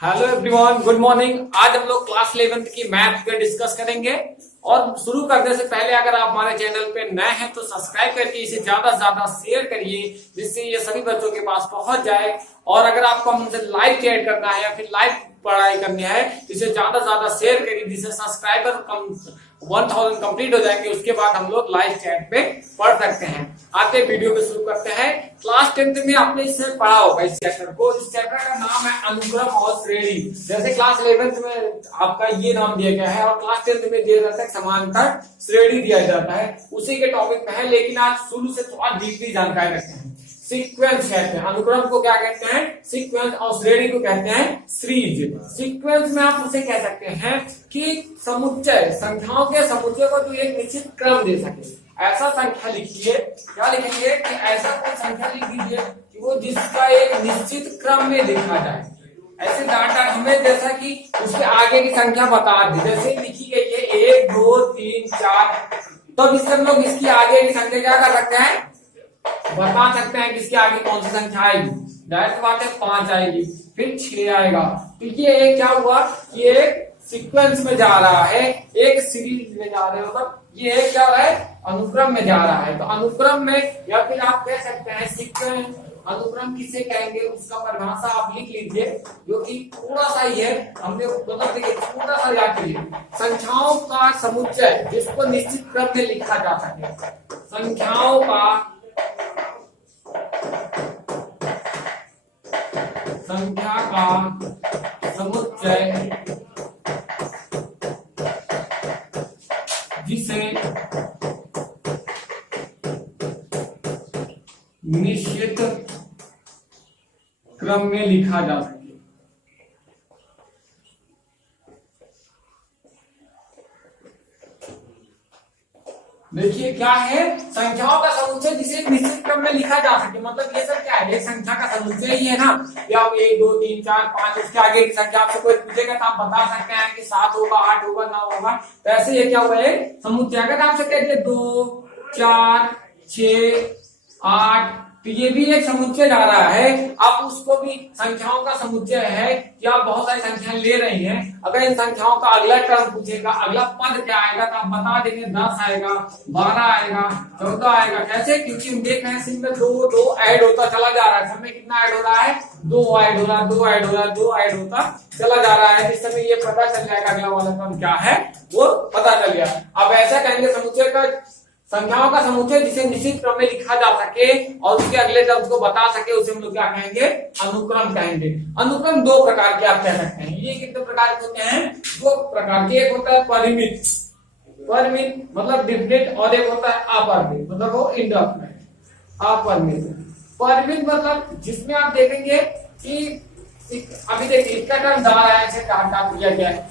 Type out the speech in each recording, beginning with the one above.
Hello everyone, good morning. आज हम लोग क्लास 11th की मैथ पे डिस्कस करेंगे। और शुरू करने से पहले अगर आप हमारे चैनल पे नए हैं तो सब्सक्राइब करके इसे ज्यादा से ज्यादा शेयर करिए, जिससे ये सभी बच्चों के पास पहुंच जाए। और अगर आपको हमसे लाइव चैट करना है या फिर लाइव पढ़ाई करनी है तो इसे ज्यादा से ज्यादा शेयर करिए, जिससे सब्सक्राइबर 1000 कंप्लीट हो जाएंगे। उसके बाद हम लोग लाइव चैट पे पढ़ सकते हैं। आते वीडियो को शुरू करते हैं। क्लास 10th में आपने इससे पढ़ा होगा इस चैप्टर को। इस चैप्टर का नाम है अनुक्रम और श्रेणी। जैसे क्लास 11th में आपका ये नाम दिया गया है और क्लास 10th में दिया जाता है समांतर श्रेणी दिया जाता है, उसी के टॉपिक में है। लेकिन आज शुरू से थोड़ा डीपली जानकारी रखते हैं। सीक्वेंस कहते हैं, अनुक्रम को क्या कहते हैं? सीक्वेंस। और श्रेणी को कहते हैं सीरीज। सीक्वेंस में आप उसे कह सकते हैं कि समुच्चय, संख्याओं के समुच्चय को जो एक निश्चित क्रम दे सके। ऐसा संख्या लिखिए, क्या लिखेंगे कि ऐसा कोई संख्या लिख दीजिए कि वो जिसका एक निश्चित क्रम में लिखा जाए। ऐसे डाटा हमें जैसा कि उसके आगे की संख्या बता दी, जैसे लिखी गई है 1 2 3 4, तो इससे हम लोग इसकी आगे की संख्या क्या कर सकते हैं? बता सकते हैं कि इसके आगे कौन सी संख्या आएगी। डायरेक्ट बात है 5 आएगी, फिर 6 आएगा। तो ये क्या हुआ? ये एक सीक्वेंस में जा रहा है, एक सीरीज में जा रहे हो, मतलब ये क्या है? अनुक्रम में जा रहा है। तो अनुक्रम में, या फिर आप कह सकते हैं सीक्वेंस। अनुक्रम किसे कहेंगे उसका परिभाषा आप लिख लीजिए, जो कि थोड़ा सा ही है। हमने मतलब देखिए थोड़ा सा याद करिए। संख्याओं का समुच्चय जिसको निश्चित क्रम में लिखा जा सके। संख्याओं का संख्या का समुच्चय जिसे निश्चित क्रम में लिखा जा सके। देखिए क्या है? संख्याओं का समुच्चय जिसे निश्चित क्रम में लिखा जा सके। मतलब ये सब क्या है? ये संख्या का समुच्चय ही है ना। या 1 2 3 4 5, उसके आगे की संख्या आपसे कोई पूछेगा तो आप बता सकते हैं कि 7 होगा, 8 होगा, 9 होगा। तो ऐसे ये क्या हुआ है? समुच्चय। अगर आपसे कह दिया 2 4 6 8, तो ये भी एक समुच्चय जा रहा है। आप उसको भी संख्याओं का समुच्चय है कि आप बहुत सारी संख्याएं ले रही हैं। अगर इन संख्याओं का अगला टर्म पूछेगा, अगला पद क्या आएगा, तो आप बता देंगे 10 आएगा, 12 आएगा, 14 आएगा। कैसे? क्योंकि हम देख रहे हैं इसमें 2 2 ऐड होता चला जा रहा है। समय कितना ऐड हो रहा है? 2 ऐड हो रहा है, 2 ऐड हो रहा है, 2 ऐड होता चला जा रहा है। इस समय ये पता चल जाएगा अगला वाला टर्म क्या है, वो पता चल गया। अब ऐसा कहेंगे समुच्चय का, संख्याओं का समुच्चय जिसे निश्चित क्रम में लिखा जा सके और उसके अगले टर्म्स को बता सके, उसे हम लोग क्या कहेंगे? अनुक्रम कहेंगे। अनुक्रम 2 प्रकार के आप कह सकते हैं। ये कितने प्रकार के होते हैं? 2 प्रकार के। एक होता है परिमित, परिमित मतलब डिफिनिट, और एक होता है अपरिमित, मतलब वो इंडेफिनिट। अपरिमित, परिमित मतलब जिसमें आप देखेंगे कि अभी देखिए इसका टर्म जा रहा है, ऐसे काटा दिया गया है।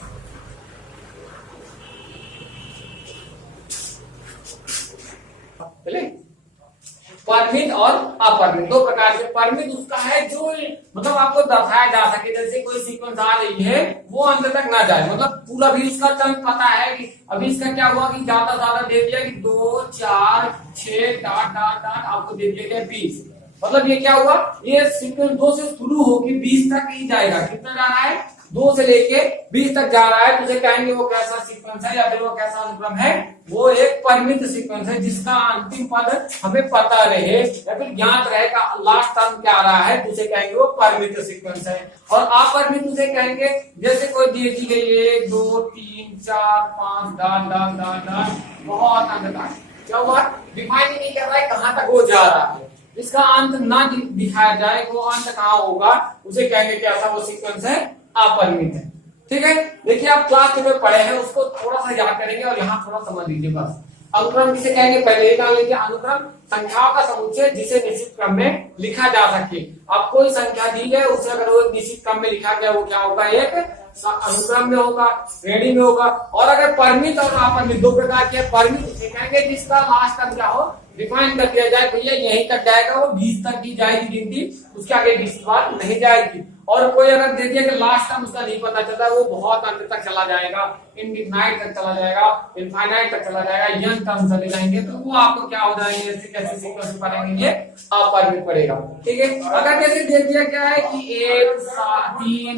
परमित और अपरिमित 2 प्रकार के। परमित उसका है जो मतलब आपको दर्शाया जा सके, जैसे कोई सीक्वेंस आ रही है वो अंत तक ना जाए, मतलब पूरा भी उसका टर्म पता है कि अभी इसका क्या हुआ कि ज्यादा ज्यादा दे दिया कि 2 4 6 डाट डाट डाट आपको दे दिया गया 20। मतलब ये क्या हुआ? ये सीक्वेंस 2 से शुरू होकर 20 तक ही जाएगा। कितना जा रहा है? 2 से लेके 20 तक जा रहा है। तुझे कहेंगे वो कैसा सीक्वेंस है या फिर वो कैसा अनुक्रम है? वो एक परिमित सीक्वेंस है जिसका अंतिम पद हमें पता रहे या फिर ज्ञात रहे का लास्ट टर्म क्या आ रहा है, तुझे कहेंगे वो परिमित सीक्वेंस है। और अपरिमित तुझे कहेंगे जैसे कोई दी गई 1 2 3 4 5 डाट डाट डाट डाट बहुत अंत तक। क्या हुआ? डिफाइन नहीं कर रहा है कहां तक वो जा रहा है। इसका अंत ना दिखाया जाए वो अंत कहाँ होगा, उसे कहेंगे कि ऐसा वो सीक्वेंस है अपरिमित है। ठीक है, देखिए आप क्लास में पढ़े हैं उसको थोड़ा सा याद करेंगे और यहाँ थोड़ा समझ लीजिए बस। अनुक्रम किसे कहेंगे पहले ही जान लीजिए। अनुक्रम संख्याओं का समुच्चय जिसे निश्चित क्रम में लिखा जा सके। अब कोई संख्या दी है उसे अगर वो निश्चित क्रम में लिखा गया वो क्या होगा? एक अनुक्रम में होगा, श्रेणी में होगा। और अगर परिमित और अपरिमित 2 प्रकार के। परिमित उसे कहेंगे जिसका लास्ट टर्म क्या हो, डिफाइन कर दिया जाए भैया यहीं तक जाएगा, वो 20 तक की जाएगी गिनती, उसके आगे 20 बार नहीं जाएगी। और कोई अगर दे दिया कि लास्ट टर्म उसका नहीं पता चलता, वो बहुत अंत तक चला जाएगा, इनडिफाइनाइट तक चला जाएगा, इनफाइनाइट तक चला जाएगा, यंग टर्म चले जाएंगे, तो वो आपको क्या हो जाएंगे, कैसे सीक्वेंस में पढ़ेंगे ये आप पर भी पड़ेगा। ठीक है, अगर जैसे दे दिया क्या है कि 1 7 3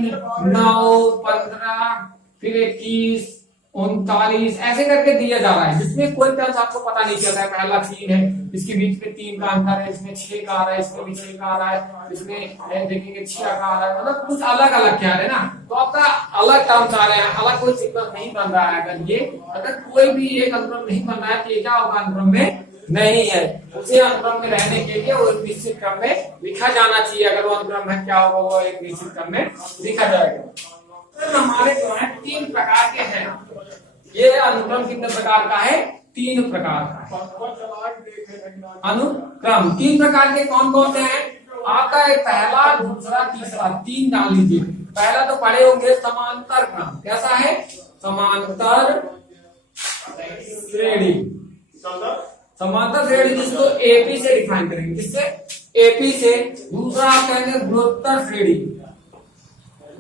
9 15 फिर 21 39 ऐसे करके दिया जा रहा है, जिसमें कोई टर्म्स आपको पता नहीं चल रहा है। पहला 3 है, इसके बीच में 3 का अंतर है, इसमें 6 का आ रहा है, इसमें भी 6 का आ रहा है, इसमें देखेंगे 6 का आ रहा है, मतलब कुछ अलग अलग क्या है ना, तो आपका अलग टर्म्स आ रहे हैं, अलग कोई सीक्वेंस नहीं बन रहा है। अगर कोई भी एक अनुक्रम नहीं बन रहा है तो ये क्या होगा, अनुक्रम में नहीं है। उसे अनुक्रम में रहने के लिए वो एक निश्चित क्रम में लिखा जाना चाहिए। अगर वो अनुक्रम है क्या होगा, वो एक निश्चित क्रम में लिखा जाएगा। तो हमारे जो है 3 प्रकार के हैं, ये अनुक्रम कितने प्रकार का है, 3 प्रकार का है अनुक्रम। 3 प्रकार के कौन कौन से हैं आपका, एक पहला दूसरा तीसरा, 3 डाल लीजिए। पहला तो पढ़े होंगे समांतर क्रम, कैसा है, समांतर श्रेणी। समांतर श्रेणी जिसको एपी से डिफाइन करेंगे, किससे, एपी से। दूसरा आप कहेंगे गुणोत्तर श्रेणी,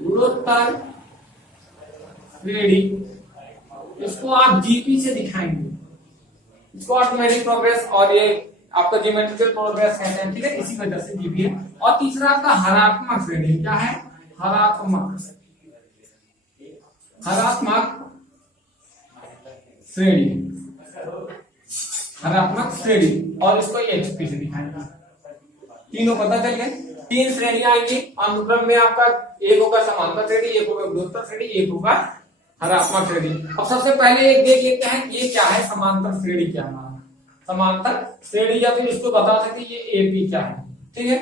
गुणोत्तर श्रेणी, इसको आप जीपी से दिखाएंगे, इसको ऑटोमेटिक प्रोग्रेस और ये आपका ज्योमेट्रिकल प्रोग्रेस कहते हैं। ठीक है, इसी वजह से जीपी है। और तीसरा आपका हरात्मक श्रेणी, क्या है, हरात्मक श्रेणी, हरात्मक श्रेणी, और इसको एचपी से दिखाएंगे। तीनों पता चल गए। 3 श्रेणियां आएंगी अनुक्रम में आपका, एक होगा समांतर श्रेणी, एक होगा गुणोत्तर श्रेणी, एक होगा हरात्मक श्रेणी। अब सबसे पहले एक देख लेते हैं ये क्या है, समांतर श्रेणी क्या है, समांतर श्रेणी, या फिर इसको बता सकते ये एपी क्या है। ठीक है,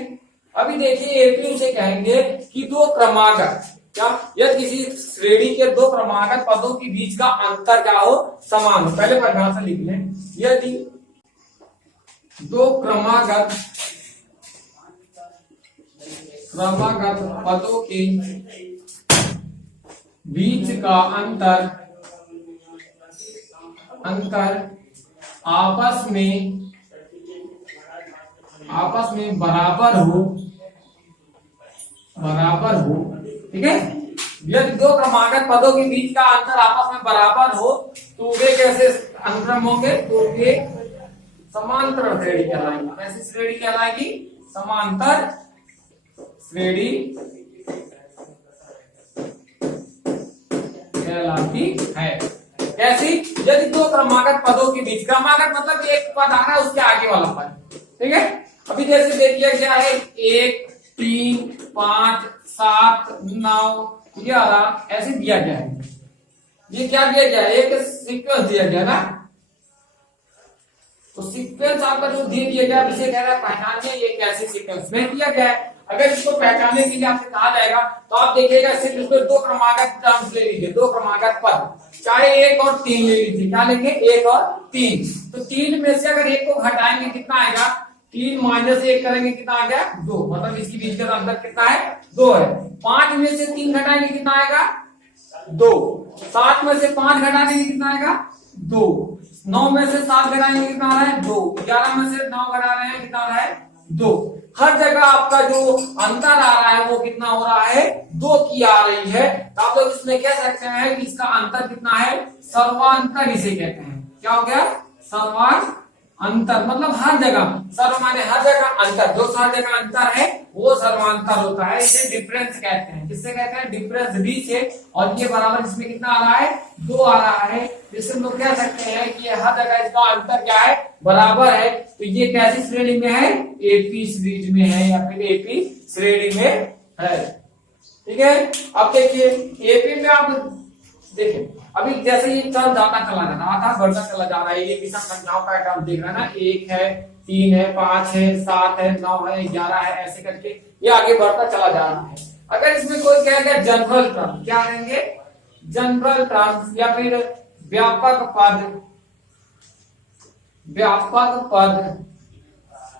अभी देखिए एपी उसे कहेंगे कि 2 क्रमागत, क्या, यदि किसी श्रेणी के 2 क्रमागत पदों के बीच का अंतर क्या हो, समान हो। पहले परिभाषा लिख लें, यदि 2 क्रमागत पदों के बीच का अंतर आपस में बराबर हो। ठीक है, यदि 2 क्रमागत पदों के बीच का अंतर आपस में बराबर हो तो वे कैसे अनुक्रम होंगे, तो वे समांतर श्रेणी कहलाएगी। कैसी श्रेणी कहलाएगी, समांतर श्रेणी कहलाती है। कैसी, यदि 2 क्रमागत पदों के बीच, क्रमागत मतलब एक पद आ रहा है उसके आगे वाला पद। ठीक है, अभी जैसे देखिए क्या है, 1 3 5 7 9 11 ऐसे दिया गया है। ये क्या दिया गया है, एक सीक्वेंस दिया गया ना, तो सीक्वेंस आपका जो दे दिया गया, इसे कह रहा है पहचानिए ये कैसे सीक्वेंस में दिया गया है। अगर इसको पहचानने के लिए आपसे कहा जाएगा तो आप देखिएगा सिर्फ इसमें 2 क्रमागत टर्म्स ले लीजिए, 2 क्रमागत पद, चाहे 1 और 3 ले लीजिए। क्या लेंगे, 1 और 3। तो 3 में से अगर 1 को घटाएंगे कितना आएगा, 3 माइनस 1 करेंगे कितना आ गया, 2, मतलब इसके बीच का अंतर कितना है, 2 है। 5 में से 3 घटाएंगे कितना आएगा, 2। 7 में से 5 घटाएंगे कितना आएगा, 2। 9 में से 7 घटाएंगे कितना आ रहा है, 2। 11 में से 9 घटा रहे हैं कितना आ रहा है, 2। हर जगह आपका जो अंतर आ रहा है वो कितना हो रहा है, 2 की आ रही है। तो आप लोग इसमें कह सकते हैं कि इसका अंतर कितना है, सर्वांतर इसे कहते हैं। क्या हो गया, सर्वांतर, मतलब हर जगह, सर्व माने हर जगह, अंतर, जो हर जगह अंतर है वो सर्वांतर होता है। इसे डिफरेंस कहते हैं। किससे कहते हैं, डिफरेंस डी से। और ये बराबर इसमें कितना आ रहा है, 2 आ रहा है। जिससे हम लोग कह सकते हैं कि हर जगह इसका अंतर क्या है, बराबर है। तो ये कैसी श्रेणी में है, एपी श्रेणी में है, या फिर एपी श्रेणी में है। ठीक है, अब देखिए एपी में आप देखिए, अभी जैसे ये टर्म जाता चला जा रहा था, बढ़ता चला जा रहा है, ये विषम संख्याओं का टर्म देख रहा है ना, 1 है, 3 है, 5 है, 7 है, 9 है, 11 है, ऐसे करके ये आगे बढ़ता चला जा रहा है। अगर इसमें कोई कहेगा जनरल टर्म, क्या कहेंगे, जनरल टर्म, या फिर व्यापक पद,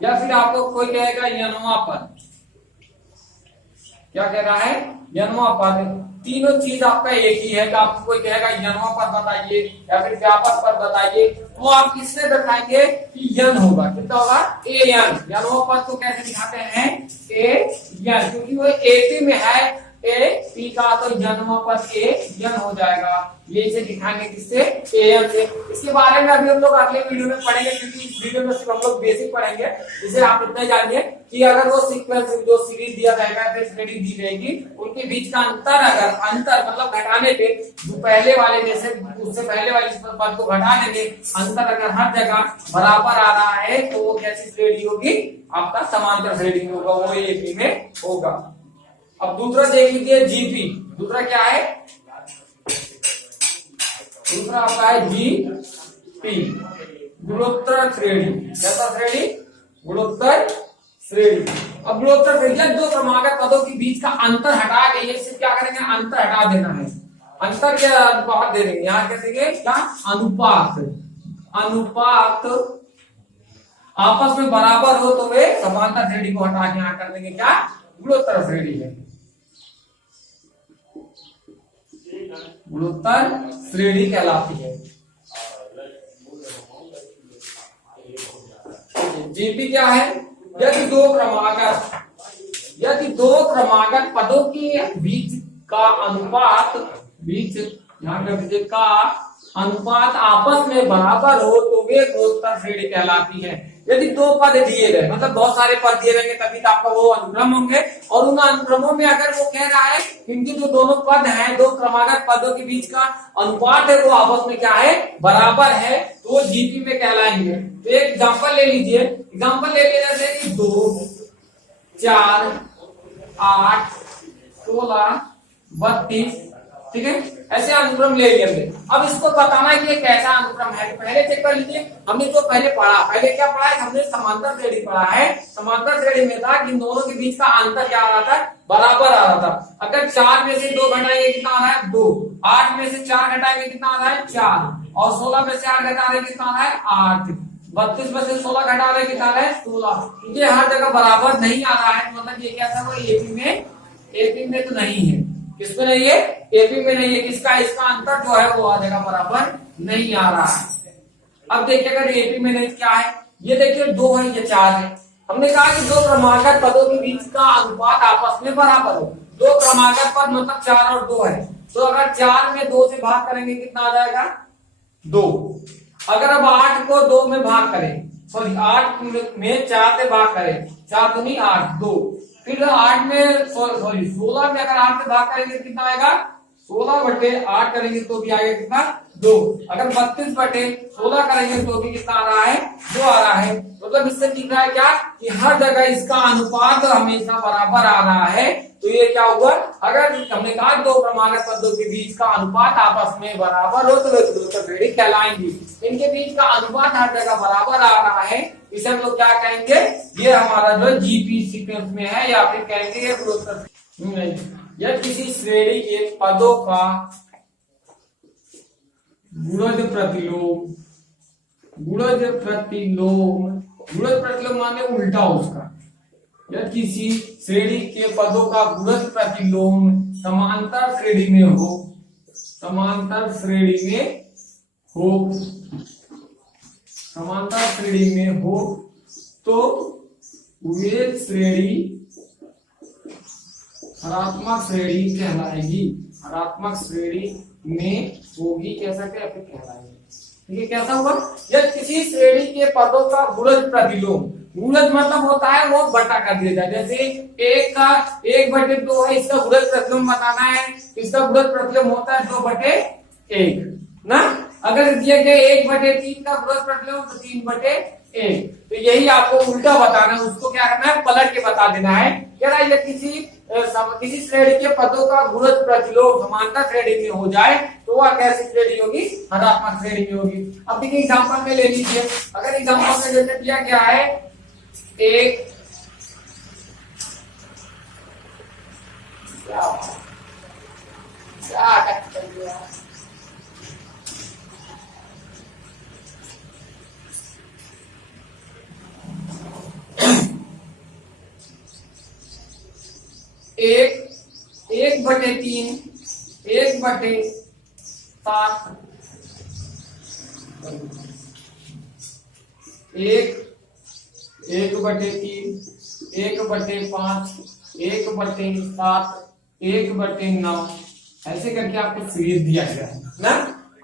या फिर आपको कोई कहेगा यनवा पद। क्या कह रहा है, यनवा पद। तीनों चीज आपका एक ही है। तो आपको कोई कहेगा यनवा पद बताइए या फिर व्यापक पद बताइए, तो आप किससे बताएंगे कि यन होगा, कितना होगा, ए यन। यनवा पद को कैसे दिखाते हैं, ए यन, क्योंकि वो एपी में है ए पी का, तो जन्म पर ए यन हो जाएगा। ये इसे दिखाएंगे किससे, एएम से। इसके बारे में अभी हम लोग अगले वीडियो में पढ़ेंगे, क्योंकि इस वीडियो में सिर्फ हम लोग बेसिक पढ़ेंगे। इसे आप इतना जानिए कि अगर वो सीक्वेंस जो सीरीज दिया जाएगा, श्रेणी दी जाएगी, उनके बीच का अंतर, अगर अंतर मतलब घटाने पे जो पहले वाले में से उससे पहले वाले पद को घटा देंगे, अंतर अगर हर जगह बराबर आ रहा है तो वो कैसी श्रेणी होगी, आपका समांतर श्रेणी होगा, वो एपी में होगा। अब दूसरा देख लीजिए जीपी। दूसरा क्या है, दूसरा आपका है जीपी, गुणोत्तर श्रेणी। कैसा श्रेणी, गुणोत्तर श्रेणी। अब गुणोत्तर श्रेणी दो क्रमागत पदों के बीच का अंतर हटा के इसे क्या करेंगे, अंतर हटा देना है। अंतर क्या, अनुपात दे देंगे, यहाँ क्या देंगे, क्या अनुपात। अनुपात आपस में बराबर हो तो वे समांतर श्रेणी को हटा के यहाँ कर देंगे क्या, गुणोत्तर श्रेणी है। गुणोत्तर श्रेणी कहलाती है। जीपी क्या है, यदि दो क्रमागत पदों के बीच का अनुपात, बीच यहाँ कर दीजिए, का अनुपात आपस में बराबर हो तो वे गुणोत्तर श्रेणी कहलाती है। यदि दो पद दिए गए, मतलब बहुत सारे पद दिए रहेंगे तभी तो आपका वो अनुक्रम होंगे, और उन अनुक्रमों में अगर वो कह रहा है इनके जो दोनों पद हैं, दो क्रमागत पदों के बीच का अनुपात है वो आपस में क्या है, बराबर है, तो वो जीपी में कहलाएंगे। तो एक एग्जाम्पल ले लीजिए, एग्जाम्पल ले लीजिए जैसे 2, 4, 8, 16, 32, ठीक है, ऐसे अनुक्रम ले लेंगे। अब इसको बताना है कि ये कैसा अनुक्रम है, पहले चेक कर लीजिए। हमने जो पहले पढ़ा, पहले क्या पढ़ा है, हमने समांतर श्रेणी पढ़ा है। समांतर श्रेणी में था कि इन दोनों के बीच का अंतर क्या आ रहा था, बराबर आ रहा था। अगर 4 में से 2 घटाएंगे कितना आ रहा है, 2। 8 में से 4 घटाएंगे कितना आ रहा है, 4। और 16 में से 8 घटा रहे कितना आ रहा है, 8। 32 में से 16 घटा रहे कितना आ रहा है, 16। ये हर जगह बराबर नहीं आ रहा है, मतलब ये क्या था, वो एपी में तो नहीं है। किसमें नहीं है, एपी में नहीं है। किसका, इसका अंतर जो है वो आ जाएगा बराबर नहीं आ रहा है। अब देखिए अगर एपी में नहीं क्या है, ये देखिए 2 है, ये 4 है। हमने कहा कि दो क्रमागत पदों के बीच का अनुपात आपस में बराबर हो। दो क्रमागत पद मतलब 4 और 2 है, तो अगर 4 में 2 से भाग करेंगे कितना आ जाएगा, 2। अगर अब 8 को 2 में भाग करें, सॉरी 8 में 4 से भाग करें, 4 दूनी 8, 2। फिर 8 में सॉरी 16 में अगर 8 से भाग करेंगे कितना आएगा, 16/8 करेंगे तो भी आएगा कितना, 2। अगर 32/16 करेंगे तो भी कितना आ रहा है, 2 आ रहा है। मतलब इससे दिख रहा है क्या कि हर जगह इसका अनुपात हमेशा बराबर आ रहा है। तो ये क्या हुआ, अगर हमने कहा दो क्रमागत पदों के बीच का अनुपात आपस में बराबर हो तो वे गुणोत्तर श्रेणी कहलाएंगी। इनके बीच का अनुपात हर जगह बराबर आ रहा है, इसे हम लोग क्या कहेंगे, ये हमारा जो जीपी सीक्वेंस में है, या फिर कहेंगे ये गुणोत्तर नहीं। यह किसी श्रेणी के पदों का गुणज प्रतिलोम, गुणज प्रतिलोम माने उल्टा उसका। यदि किसी श्रेणी के पदों का गुणज प्रतिलोम समांतर श्रेणी में हो, समांतर श्रेणी में हो, समांतर श्रेणी में हो तो वे श्रेणी हरात्मक श्रेणी कहलाएगी। हरात्मक श्रेणी में होगी, कैसा क्या फिर कहलाएगी। ठीक है, कैसा होगा, यदि किसी श्रेणी के पदों का गुणज प्रतिलोम, गुणज मतलब होता है वो बटा कर दिया जाए। जैसे 1 का 1/2 है, इसका गुणज प्रतिलोम बताना है, इसका गुणज प्रतिलोम होता है 2/1 ना। अगर दिया गया 1/3 का गुणज प्रतिलोम तो 3/1। तो यही आपको उल्टा बताना है, उसको क्या करना है, पलट के बता देना है। क्या ये किसी श्रेणी के पदों का गुणज प्रतिलोम समांतर श्रेणी में हो जाए तो वह कैसी श्रेणी होगी, हरात्मक श्रेणी में होगी। अब देखिए एग्जांपल में ले लीजिए, अगर एग्जांपल में जैसे दिया गया है एक एक बटे 3 1/7 1/3 1/5 1/7 1/9 ऐसे करके आपको सीरीज दिया गया है ना।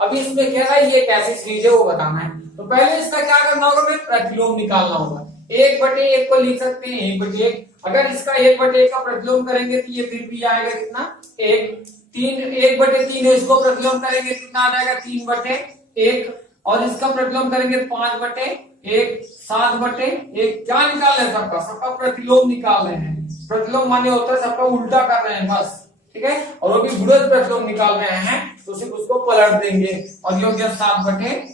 अभी इसमें क्या है, ये कैसी सीरीज है वो बताना है। तो पहले इसका क्या करना होगा, हमें प्रतिलोम निकालना होगा। 1/1 को लिख सकते हैं 1/1। अगर इसका 1/1 का प्रतिलोम करेंगे तो ये फिर भी आएगा कितना, 1/3 है, इसको प्रतिलोम करेंगे कितना आ जाएगा 3/1। और इसका प्रतिलोम करेंगे 5/1 7/1। क्या निकाल रहे हैं, सबका प्रतिलोम निकाल रहे हैं। प्रतिलोम माने होता है सबका उल्टा कर रहे हैं बस, ठीक है। और वो भी गुणज प्रतिलोम निकाल रहे हैं तो सिर्फ उसको पलट देंगे और ये हो गया 9/1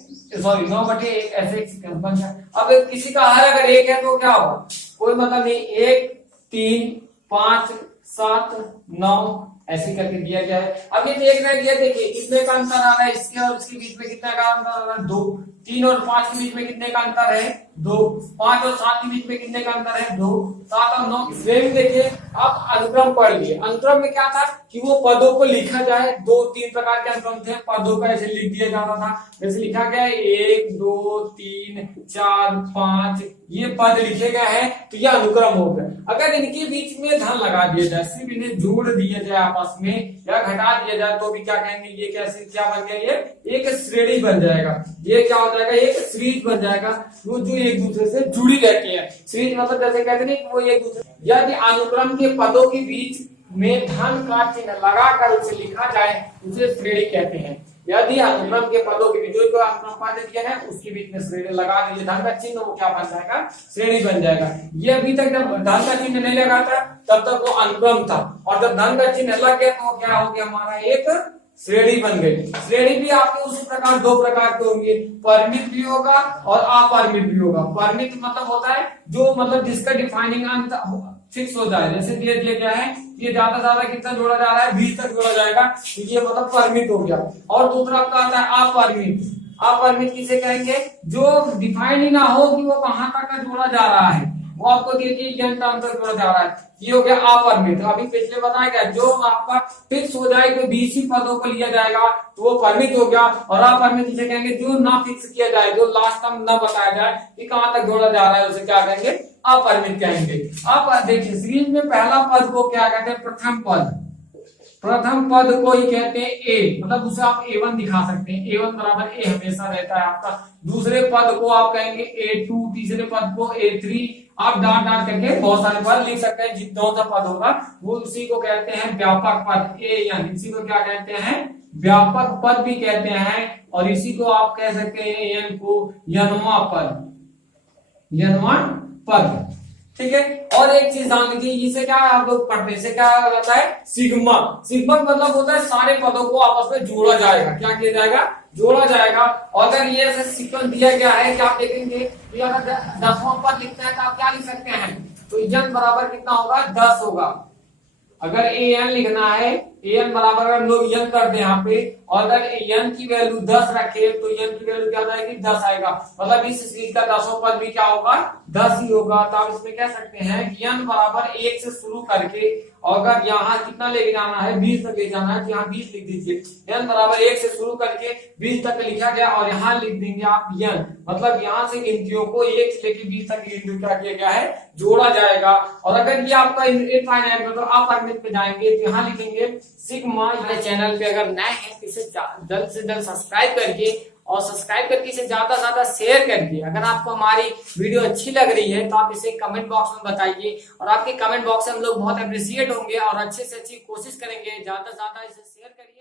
ऐसे बन गया। अब किसी का हर अगर 1 है तो क्या होगा, कोई मतलब नहीं, 1 3 5 7 9 ऐसे करके दिया गया है। अब ये देख रहे हैं, देखिए कितने का अंतर आ रहा है, इसके और इसके बीच में कितने का अंतर आ रहा है, 2। 3 और 5 के बीच में कितने का अंतर है, 2। 5 और 7 के बीच में कितने का अंतर है, 2। 7 और 9। इसमें भी देखिए आप अनुक्रम पढ़ लिए। अनुक्रम में क्या था कि वो पदों को लिखा जाए, 2-3 प्रकार के अनुक्रम थे, पदों का ऐसे लिख दिया जाता था। जैसे लिखा गया है 1 2 3 4 5 ये पद लिखे गए हैं तो ये अनुक्रम हो गया। अगर इनके बीच में धन लगा दिया जाए, सिर्फ इन्हें जोड़ दिया जाए आपस में या घटा दिया जाए तो भी क्या कहेंगे, ये कैसे क्या बन गया, ये एक श्रेणी बन जाएगा। ये क्या हो जाएगा, एक सीरीज बन जाएगा वो जो एक दूसरे से जुड़ी रहती है। सीरीज मतलब जैसे कहते हैं वो एक दूसरे, यदि अनुक्रम के पदों के बीच में धन का चिन्ह लगाकर उसे लिखा जाए उसे श्रेणी कहते हैं। यदि अनुक्रम के पदों के बीच जो अनुक्रम पद दिया है उसके बीच में श्रेणी लगा दीजिए धन का चिन्ह, वो क्या बन जाएगा, श्रेणी बन जाएगा। ये अभी तक जब धन का चिन्ह नहीं लगा था तब तक वो अनुक्रम था, और जब धन का चिन्ह लग गया तो क्या हो गया, हमारा एक श्रेणी बन गई। श्रेणी भी आपके उसी प्रकार 2 प्रकार के होंगे, परिमित भी होगा और अपरिमित भी होगा। परिमित मतलब होता है जो मतलब जिसका डिफाइनिंग अंक फिक्स हो जाए, जैसे दिया गया है ये ज्यादा कितना जोड़ा जा रहा है, 20 तक जोड़ा जाएगा तो ये मतलब परिमित हो गया। और दूसरा आपका आता है अपरिमित। अपरिमित किसे कहेंगे, जो डिफाइन ही ना हो कि वो कहां तक का जोड़ा जा रहा है, वो आपको देखिए अंतर जोड़ा जा रहा है, ये हो गया अपरिमित। अभी पिछले बताया गया जो आपका फिक्स हो जाए तो 20 ही पदों को लिया जाएगा तो वो परिमित हो गया। और अपरिमित जिसे कहेंगे जो ना फिक्स किया जाए, जो लास्ट तक ना बताया जाए कि कहां तक जोड़ा जा रहा है, उसे क्या कहेंगे, अपरिमित कहेंगे। अब देखिए सीरीज में पहला पद को क्या कहते हैं, प्रथम पद। प्रथम पद को ही कहते हैं ए, मतलब उसे आप A1 दिखा सकते हैं, A1 बराबर A हमेशा रहता है आपका। दूसरे पद को आप कहेंगे A2, तीसरे पद को A3, आप डाट करके बहुत सारे पद लिख सकते हैं। जितना सा पद होगा वो उसी को कहते हैं व्यापक पद, AN, इसी को क्या कहते हैं, व्यापक पद भी कहते हैं। और इसी को आप कह सकते हैं AN को यनवा पद, यनवा पद, ठीक है। और एक चीज जान लीजिए, इसे क्या आप लोग पढ़ते हैं, क्या रहता है, सिग्मा। सिग्मा मतलब होता है सारे पदों को आपस में जोड़ा जाएगा, क्या किया जाएगा, जोड़ा जाएगा। और अगर ये ऐसे सीक्वेंस दिया गया है कि आप देखेंगे कि अगर 10वां पद लिखना है तो आप क्या लिख सकते हैं, तो n बराबर कितना होगा, 10 होगा। अगर an लिखना है, an बराबर हम लोग n कर दे यहाँ पे, और अगर n की वैल्यू 10 रखे तो n की वैल्यू क्या जाएगी, 10 आएगा। मतलब इस सीरीज का 10वां पद भी क्या होगा, 10 ही होगा। तो आप इसमें कह सकते हैं कि n बराबर 1 से शुरू करके, अगर यहाँ कितना लेके जाना है, 20 तक ले जाना है तो यहाँ 20 लिख दीजिए। n बराबर 1 से शुरू करके 20 तक लिखा गया और यहाँ लिख देंगे आप n, मतलब यहाँ से गिनतियों को 1 से लेके 20 तक गिनती क्या किया गया है, जोड़ा जाएगा। और अगर ये आपका इनफाइनाइट मतलब अपरिमित पे जाएंगे तो यहाँ लिखेंगे सिग्मा। चैनल पे अगर नए हैं तो इसे जल्द से जल्द सब्सक्राइब करके, और सब्सक्राइब करके इसे ज्यादा से ज्यादा शेयर करके। अगर आपको हमारी वीडियो अच्छी लग रही है तो आप इसे कमेंट बॉक्स में बताइए, और आपके कमेंट बॉक्स से हम लोग बहुत अप्रिशिएट होंगे और अच्छे से अच्छी कोशिश करेंगे। ज्यादा से ज्यादा इसे शेयर करिए।